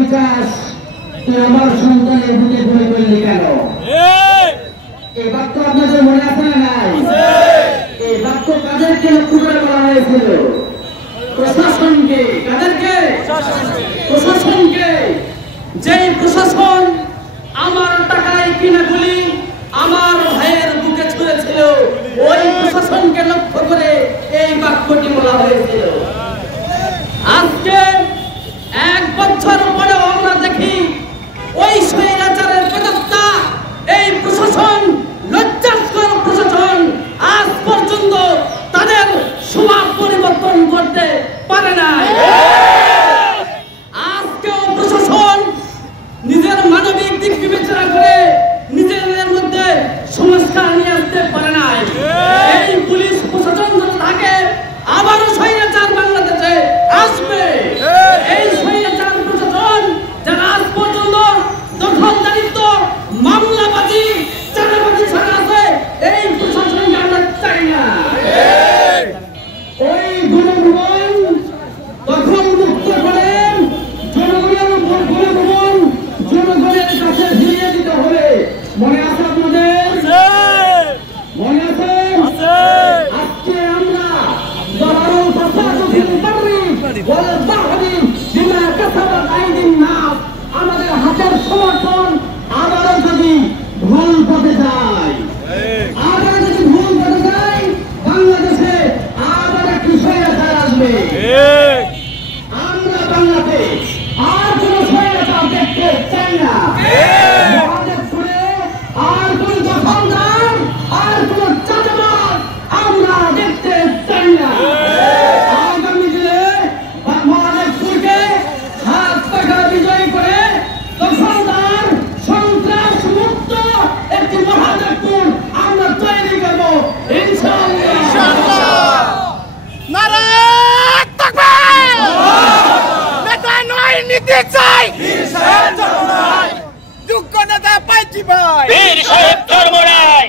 বিকাশ তুই আমার সন্তানের বুকে গুলি করলি কেন? এই বাক্য আপনাদের মনে আছে না নাই? এই বাক্য কাদেরকে লক্ষ্য করে বলা হয়েছিল? প্রশাসনকে। কাদেরকে? প্রশাসনকে। যেই প্রশাসন আমার টাকায় কিনা গুলি আমার ভাইয়ের বুকে ছুঁড়েছিল, ওই প্রশাসনকে লক্ষ্য করে এই বাক্যটি বলা হয়েছিল। আজকে 1 বছর পরেও আমরা দেখি ওই স্বৈরাচারের প্রতাপ্তা এই প্রশাসন, লজ্জাস্কর প্রশাসন আজ পর্যন্ত তাদের স্বভাব পরিবর্তন করতে পারে নাই। আজকেও প্রশাসন নিজের মানবিক দিক বিবেচনা করে নিজেদের মধ্যে সংস্কার নিয়ে আসতে পারে নাই। এই পুলিশ প্রশাসন যদি থাকে আবারও স্বৈরাচার বাংলাদেশে আসবে। এই স্বৈরাচার প্রশাসন যারা আজ পর্যন্ত দখলদারিত্ব, মামলাবাজি, চাঁদাবাজি ছাড়া আছে, এই প্রশাসনকে আমরা চাই না। ওই গণভবন দখল মুক্ত করেন, জনগণের উপর গণভবন জনগণের কাছে ফিরিয়ে দিতে হবে। মনে আছে আপনাদের? মনে আছে? আজকে আমরা আমাদের হাতের সমর্থন আবারও যদি ভুল পথে যায়, বাংলাদেশে আবার একটি স্বৈরাচার আসবে। আমরা বাংলাদেশ আর কোন স্বৈরাচার দেখতে চাই না। আর কোন দখলদার, আর কোন চাঁদাবাজ আমরা দেখতে চাই না। আগামী দিনে মহাদেবপুরকে হাত পাখা বিজয় করে দখলদার, সন্ত্রাস মুক্ত একটি মহাদেবপুর আমরা তৈরি করব ইনশাআল্লাহ। নারায়ে তাকবীর! নেতা নয়, নীতি চাই। যোগ্য নেতা পাইছি ভাই। বীর সাহেব ধর্ম নাই।